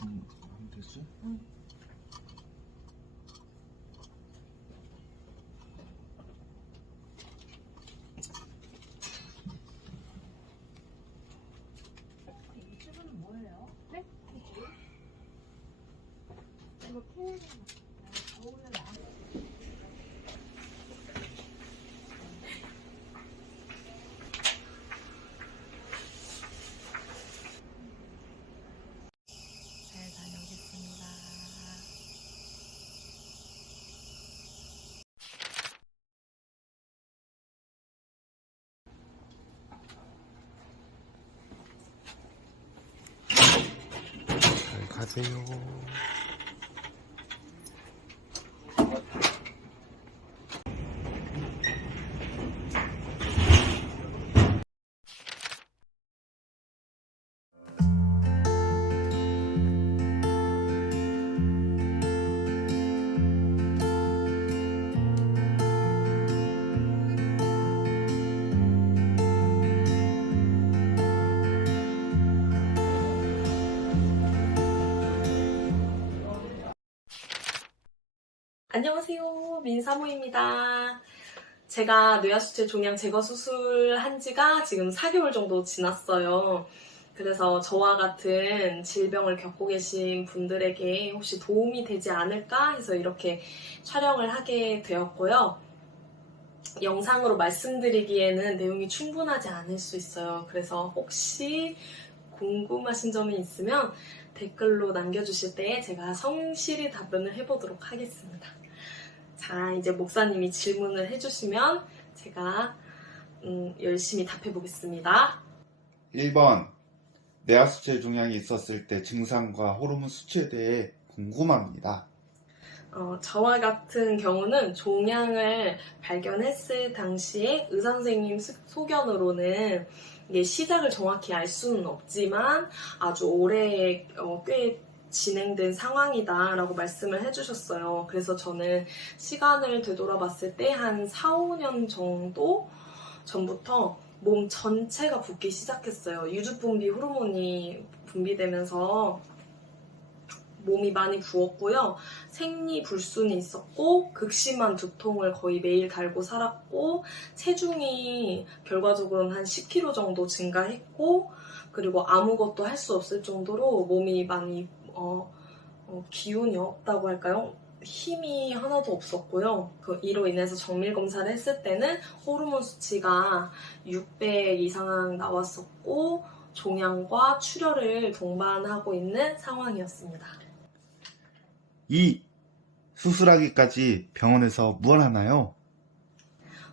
하면 되지? 응. 유튜브는 뭐예요? 네? 이거 캐는 거울을 안 잘 다녀오겠습니다. 잘 가세요. 안녕하세요. 민사모입니다. 제가 뇌하수체 종양 제거 수술한 지가 지금 4개월 정도 지났어요. 그래서 저와 같은 질병을 겪고 계신 분들에게 혹시 도움이 되지 않을까 해서 이렇게 촬영을 하게 되었고요. 영상으로 말씀드리기에는 내용이 충분하지 않을 수 있어요. 그래서 혹시 궁금하신 점이 있으면 댓글로 남겨주실 때 제가 성실히 답변을 해보도록 하겠습니다. 자, 이제 목사님이 질문을 해주시면 제가 열심히 답해보겠습니다. 1번, 뇌하수체 종양이 있었을 때 증상과 호르몬 수치에 대해 궁금합니다. 저와 같은 경우는 종양을 발견했을 당시에 의사 선생님 소견으로는 이게 시작을 정확히 알 수는 없지만 아주 오래 꽤 진행된 상황이다라고 말씀을 해주셨어요. 그래서 저는 시간을 되돌아봤을 때 한 4, 5년 정도 전부터 몸 전체가 붓기 시작했어요. 유주분비 호르몬이 분비되면서 몸이 많이 부었고요. 생리불순이 있었고 극심한 두통을 거의 매일 달고 살았고 체중이 결과적으로는 한 10kg 정도 증가했고 그리고 아무것도 할 수 없을 정도로 몸이 많이 기운이 없다고 할까요? 힘이 하나도 없었고요. 이로 인해서 정밀 검사를 했을 때는 호르몬 수치가 600 이상 나왔었고 종양과 출혈을 동반하고 있는 상황이었습니다. 2. 수술하기까지 병원에서 무얼 하나요?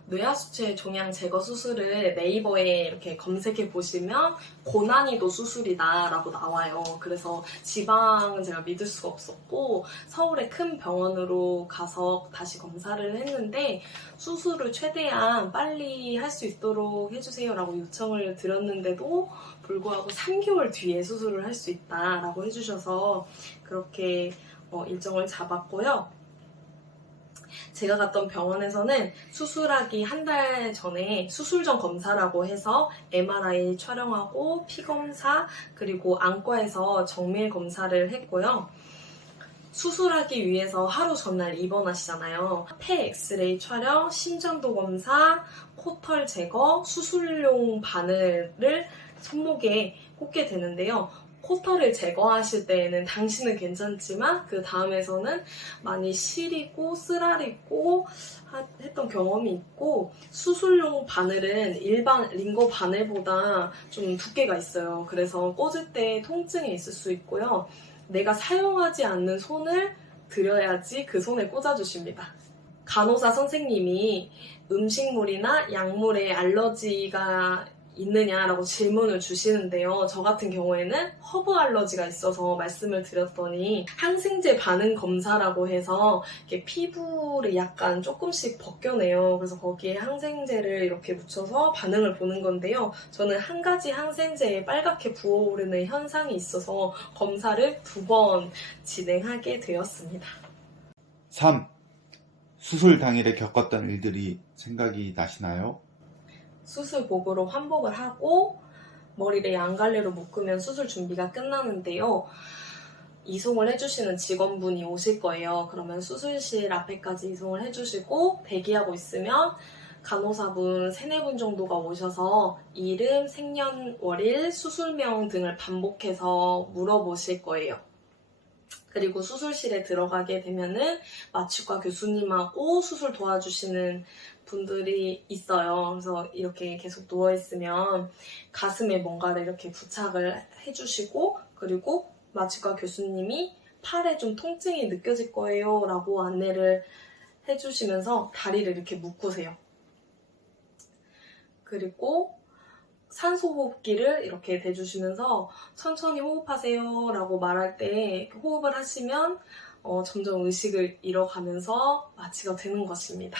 뇌하수체 종양 제거 수술을 네이버에 이렇게 검색해 보시면 고난이도 수술이다라고 나와요. 그래서 지방은 제가 믿을 수가 없었고 서울의 큰 병원으로 가서 다시 검사를 했는데 수술을 최대한 빨리 할 수 있도록 해주세요라고 요청을 드렸는데도 불구하고 3개월 뒤에 수술을 할 수 있다라고 해주셔서 그렇게 일정을 잡았고요. 제가 갔던 병원에서는 수술하기 한 달 전에 수술 전 검사라고 해서 MRI 촬영하고 피검사 그리고 안과에서 정밀 검사를 했고요. 수술하기 위해서 하루 전날 입원하시잖아요. 폐 엑스레이 촬영, 심전도 검사, 코털 제거, 수술용 바늘을 손목에 꽂게 되는데요. 코털을 제거하실 때에는 당신은 괜찮지만 그 다음에서는 많이 시리고 쓰라리고 했던 경험이 있고 수술용 바늘은 일반 링거 바늘보다 좀 두께가 있어요. 그래서 꽂을 때 통증이 있을 수 있고요. 내가 사용하지 않는 손을 들여야지 그 손에 꽂아주십니다. 간호사 선생님이 음식물이나 약물에 알러지가 있느냐라고 질문을 주시는데요. 저 같은 경우에는 허브 알러지가 있어서 말씀을 드렸더니 항생제 반응 검사라고 해서 이렇게 피부를 약간 조금씩 벗겨내요. 그래서 거기에 항생제를 이렇게 묻혀서 반응을 보는 건데요. 저는 한 가지 항생제에 빨갛게 부어오르는 현상이 있어서 검사를 2번 진행하게 되었습니다. 3. 수술 당일에 겪었던 일들이 생각이 나시나요? 수술복으로 환복을 하고 머리를 양갈래로 묶으면 수술 준비가 끝나는데요. 이송을 해주시는 직원분이 오실 거예요. 그러면 수술실 앞에까지 이송을 해주시고 대기하고 있으면 간호사분 3-4분 정도가 오셔서 이름, 생년월일, 수술명 등을 반복해서 물어보실 거예요. 그리고 수술실에 들어가게 되면은 마취과 교수님하고 수술 도와주시는 분들이 있어요. 그래서 이렇게 계속 누워있으면 가슴에 뭔가를 이렇게 부착을 해주시고, 그리고 마취과 교수님이 팔에 좀 통증이 느껴질 거예요 라고 안내를 해주시면서 다리를 이렇게 묶으세요. 그리고 산소호흡기를 이렇게 대주시면서 천천히 호흡하세요 라고 말할 때 호흡을 하시면 점점 의식을 잃어가면서 마취가 되는 것입니다.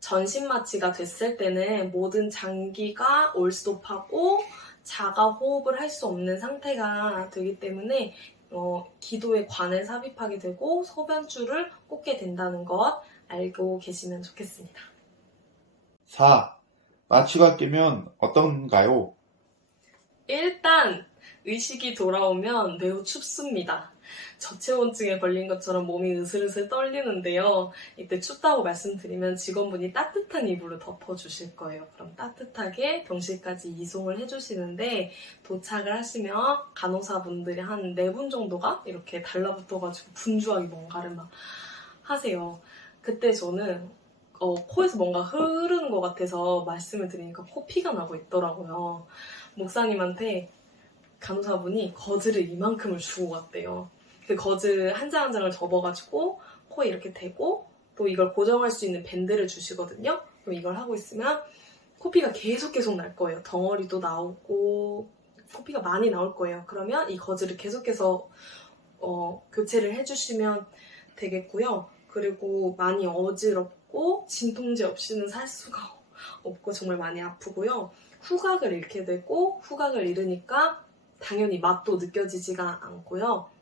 전신 마취가 됐을 때는 모든 장기가 올스톱하고 자가 호흡을 할 수 없는 상태가 되기 때문에 기도에 관을 삽입하게 되고 소변줄을 꽂게 된다는 것 알고 계시면 좋겠습니다. 4. 마취가 깨면 어떤가요? 일단 의식이 돌아오면 매우 춥습니다. 저체온증에 걸린 것처럼 몸이 으슬으슬 떨리는데요. 이때 춥다고 말씀드리면 직원분이 따뜻한 이불을 덮어주실 거예요. 그럼 따뜻하게 병실까지 이송을 해주시는데 도착을 하시면 간호사분들이 한 4분 정도가 이렇게 달라붙어가지고 분주하게 뭔가를 막 하세요. 그때 저는 코에서 뭔가 흐르는 것 같아서 말씀을 드리니까 코피가 나고 있더라고요. 목사님한테 간호사분이 거즈를 이만큼을 주고 갔대요. 그 거즈 한 장 한 장을 접어가지고 코에 이렇게 대고 또 이걸 고정할 수 있는 밴드를 주시거든요. 그럼 이걸 하고 있으면 코피가 계속 날 거예요. 덩어리도 나오고 코피가 많이 나올 거예요. 그러면 이 거즈를 계속해서 교체를 해주시면 되겠고요. 그리고 많이 어지럽고 진통제 없이는 살 수가 없고 정말 많이 아프고요. 후각을 잃게 되고 후각을 잃으니까 당연히 맛도 느껴지지가 않고요.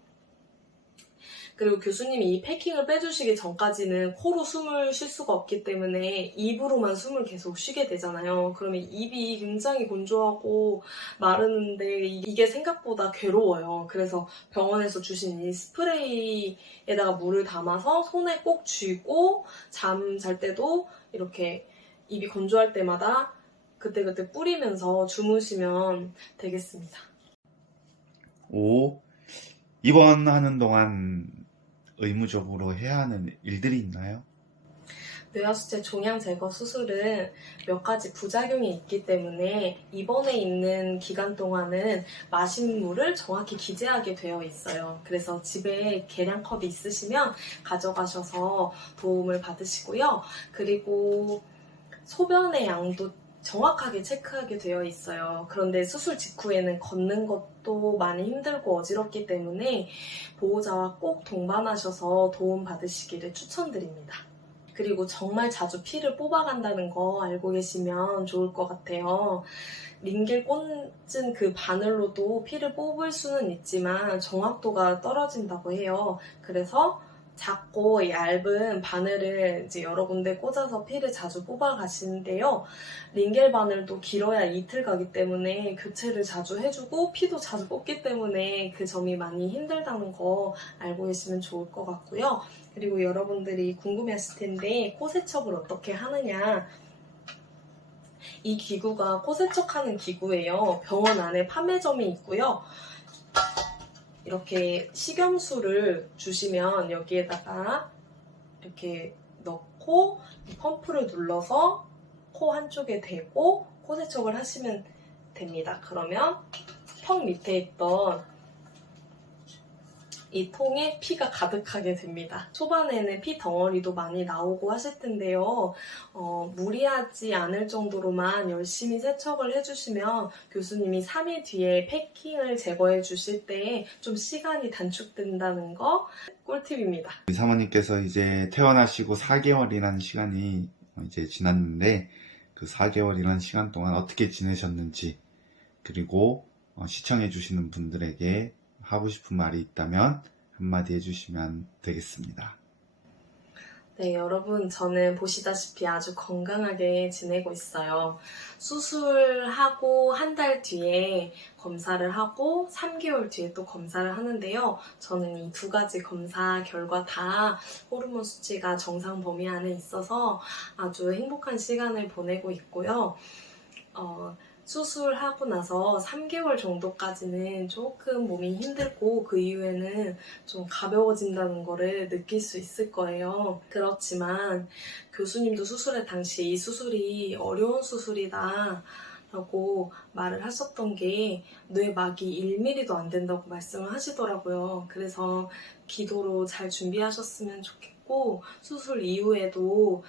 그리고 교수님이 이 패킹을 빼주시기 전까지는 코로 숨을 쉴 수가 없기 때문에 입으로만 숨을 계속 쉬게 되잖아요. 그러면 입이 굉장히 건조하고 마르는데 이게 생각보다 괴로워요. 그래서 병원에서 주신 이 스프레이에다가 물을 담아서 손에 꼭 쥐고 잠 잘 때도 이렇게 입이 건조할 때마다 그때그때 뿌리면서 주무시면 되겠습니다. 5. 입원하는 동안 의무적으로 해야 하는 일들이 있나요? 뇌하수체 종양 제거 수술은 몇 가지 부작용이 있기 때문에 입원해 있는 기간 동안은 마신 물을 정확히 기재하게 되어 있어요. 그래서 집에 계량컵이 있으시면 가져가셔서 도움을 받으시고요. 그리고 소변의 양도 정확하게 체크하게 되어 있어요. 그런데 수술 직후에는 걷는 것도 많이 힘들고 어지럽기 때문에 보호자와 꼭 동반하셔서 도움 받으시기를 추천드립니다. 그리고 정말 자주 피를 뽑아간다는 거 알고 계시면 좋을 것 같아요. 링겔 꽂은 그 바늘로도 피를 뽑을 수는 있지만 정확도가 떨어진다고 해요. 그래서 작고 얇은 바늘을 이제 여러 군데 꽂아서 피를 자주 뽑아 가시는데요. 링겔 바늘도 길어야 이틀 가기 때문에 교체를 자주 해주고 피도 자주 뽑기 때문에 그 점이 많이 힘들다는 거 알고 계시면 좋을 것 같고요. 그리고 여러분들이 궁금해하실 텐데 코 세척을 어떻게 하느냐. 이 기구가 코 세척하는 기구예요. 병원 안에 판매점이 있고요. 이렇게 식염수를 주시면 여기에다가 이렇게 넣고 이 펌프를 눌러서 코 한쪽에 대고 코 세척을 하시면 됩니다. 그러면 턱 밑에 있던 이 통에 피가 가득하게 됩니다. 초반에는 피 덩어리도 많이 나오고 하실 텐데요. 무리하지 않을 정도로만 열심히 세척을 해주시면 교수님이 3일 뒤에 패킹을 제거해 주실 때 좀 시간이 단축된다는 거 꿀팁입니다. 우리 사모님께서 이제 퇴원하시고 4개월이라는 시간이 이제 지났는데 그 4개월이라는 시간 동안 어떻게 지내셨는지, 그리고 시청해 주시는 분들에게 하고 싶은 말이 있다면 한마디 해주시면 되겠습니다. 네, 여러분, 저는 보시다시피 아주 건강하게 지내고 있어요. 수술하고 한 달 뒤에 검사를 하고 3개월 뒤에 또 검사를 하는데요. 저는 이 두 가지 검사 결과 다 호르몬 수치가 정상 범위 안에 있어서 아주 행복한 시간을 보내고 있고요. 수술하고 나서 3개월 정도까지는 조금 몸이 힘들고 그 이후에는 좀 가벼워진다는 거를 느낄 수 있을 거예요. 그렇지만 교수님도 수술할 당시 이 수술이 어려운 수술이다 라고 말을 하셨던 게 뇌막이 1mm도 안 된다고 말씀을 하시더라고요. 그래서 기도로 잘 준비하셨으면 좋겠고 수술 이후에도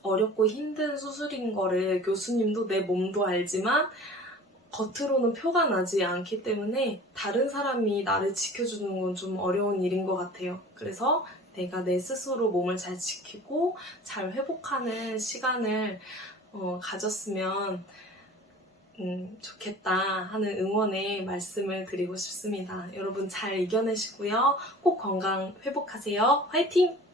어렵고 힘든 수술인 거를 교수님도 내 몸도 알지만 겉으로는 표가 나지 않기 때문에 다른 사람이 나를 지켜주는 건 좀 어려운 일인 것 같아요. 그래서 내가 내 스스로 몸을 잘 지키고 잘 회복하는 시간을 가졌으면 좋겠다 하는 응원의 말씀을 드리고 싶습니다. 여러분 잘 이겨내시고요. 꼭 건강 회복하세요. 화이팅!